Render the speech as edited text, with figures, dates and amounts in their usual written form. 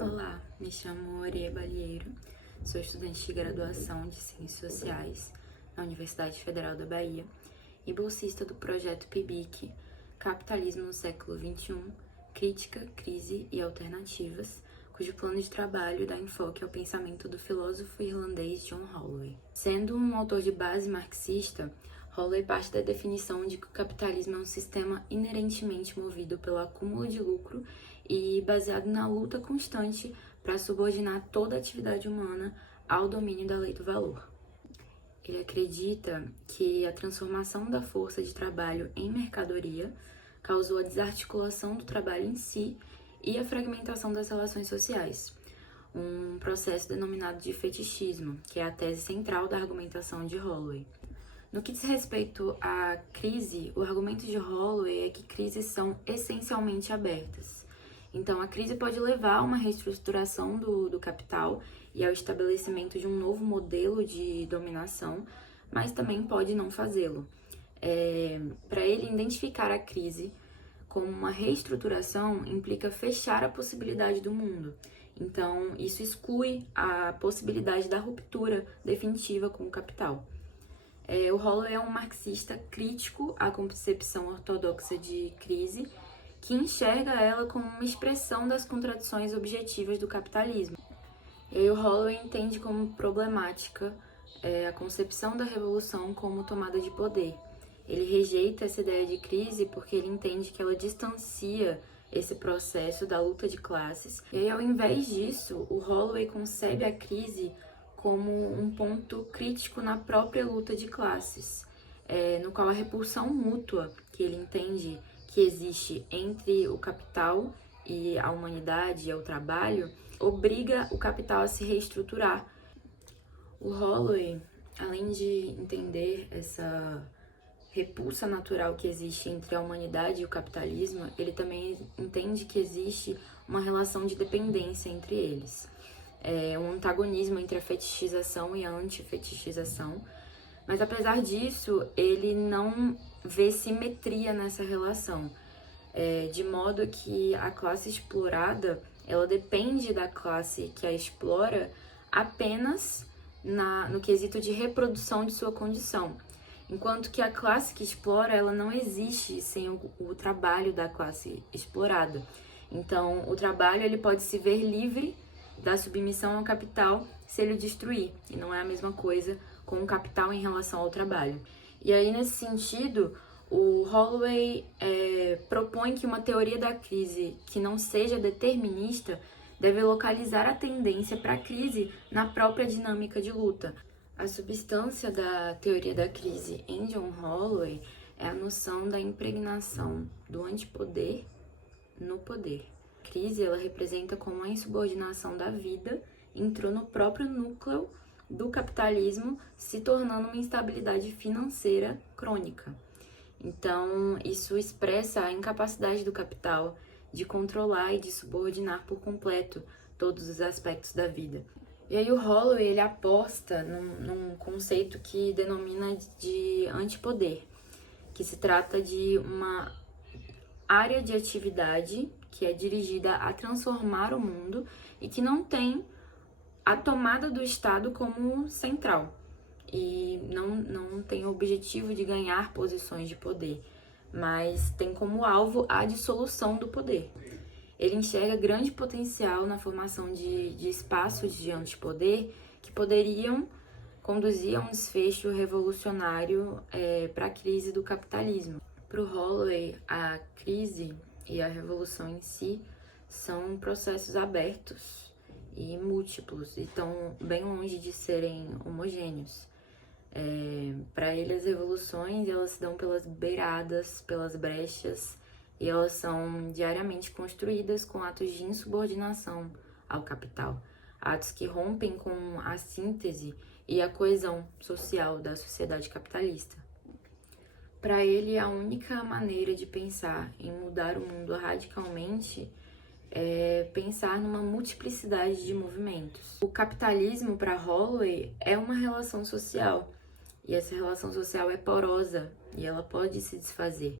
Olá, me chamo Orie Balieiro, sou estudante de graduação de Ciências Sociais na Universidade Federal da Bahia e bolsista do projeto PIBIC Capitalismo no Século XXI, Crítica, Crise e Alternativas, cujo plano de trabalho dá enfoque ao pensamento do filósofo irlandês John Holloway. Sendo um autor de base marxista, Holloway parte da definição de que o capitalismo é um sistema inerentemente movido pelo acúmulo de lucro e baseado na luta constante para subordinar toda a atividade humana ao domínio da lei do valor. Ele acredita que a transformação da força de trabalho em mercadoria causou a desarticulação do trabalho em si e a fragmentação das relações sociais, um processo denominado de fetichismo, que é a tese central da argumentação de Holloway. No que diz respeito à crise, o argumento de Holloway é que crises são essencialmente abertas. Então, a crise pode levar a uma reestruturação do capital e ao estabelecimento de um novo modelo de dominação, mas também pode não fazê-lo. Para ele, identificar a crise como uma reestruturação implica fechar a possibilidade do mundo. Então, isso exclui a possibilidade da ruptura definitiva com o capital. O Holloway é um marxista crítico à concepção ortodoxa de crise, que enxerga ela como uma expressão das contradições objetivas do capitalismo. E o Holloway entende como problemática a concepção da revolução como tomada de poder. Ele rejeita essa ideia de crise porque ele entende que ela distancia esse processo da luta de classes. E aí, ao invés disso, o Holloway concebe a crise como um ponto crítico na própria luta de classes, no qual a repulsão mútua que ele entende que existe entre o capital e a humanidade e o trabalho obriga o capital a se reestruturar. O Holloway, além de entender essa repulsa natural que existe entre a humanidade e o capitalismo, ele também entende que existe uma relação de dependência entre eles. Um antagonismo entre a fetichização e a antifetichização, mas apesar disso, ele não vê simetria nessa relação, de modo que a classe explorada, ela depende da classe que a explora apenas no quesito de reprodução de sua condição, enquanto que a classe que explora, ela não existe sem o trabalho da classe explorada. Então, o trabalho ele pode se ver livre da submissão ao capital se ele o destruir, e não é a mesma coisa com o capital em relação ao trabalho. E aí, nesse sentido, o Holloway propõe que uma teoria da crise que não seja determinista deve localizar a tendência para a crise na própria dinâmica de luta. A substância da teoria da crise em John Holloway é a noção da impregnação do antipoder no poder. A crise ela representa como a insubordinação da vida entrou no próprio núcleo do capitalismo, se tornando uma instabilidade financeira crônica. Então, isso expressa a incapacidade do capital de controlar e de subordinar por completo todos os aspectos da vida. E aí o Holloway ele aposta num conceito que denomina de antipoder, que se trata de uma área de atividade que é dirigida a transformar o mundo e que não tem a tomada do Estado como central e não tem o objetivo de ganhar posições de poder, mas tem como alvo a dissolução do poder. Ele enxerga grande potencial na formação de espaços de antipoder que poderiam conduzir a um desfecho revolucionário para a crise do capitalismo. Para o Holloway, a crise e a revolução em si são processos abertos e múltiplos e estão bem longe de serem homogêneos. Para ele, as revoluções elas se dão pelas beiradas, pelas brechas, e elas são diariamente construídas com atos de insubordinação ao capital, atos que rompem com a síntese e a coesão social da sociedade capitalista. Para ele, a única maneira de pensar em mudar o mundo radicalmente é pensar numa multiplicidade de movimentos. O capitalismo, para Holloway, é uma relação social, e essa relação social é porosa, e ela pode se desfazer.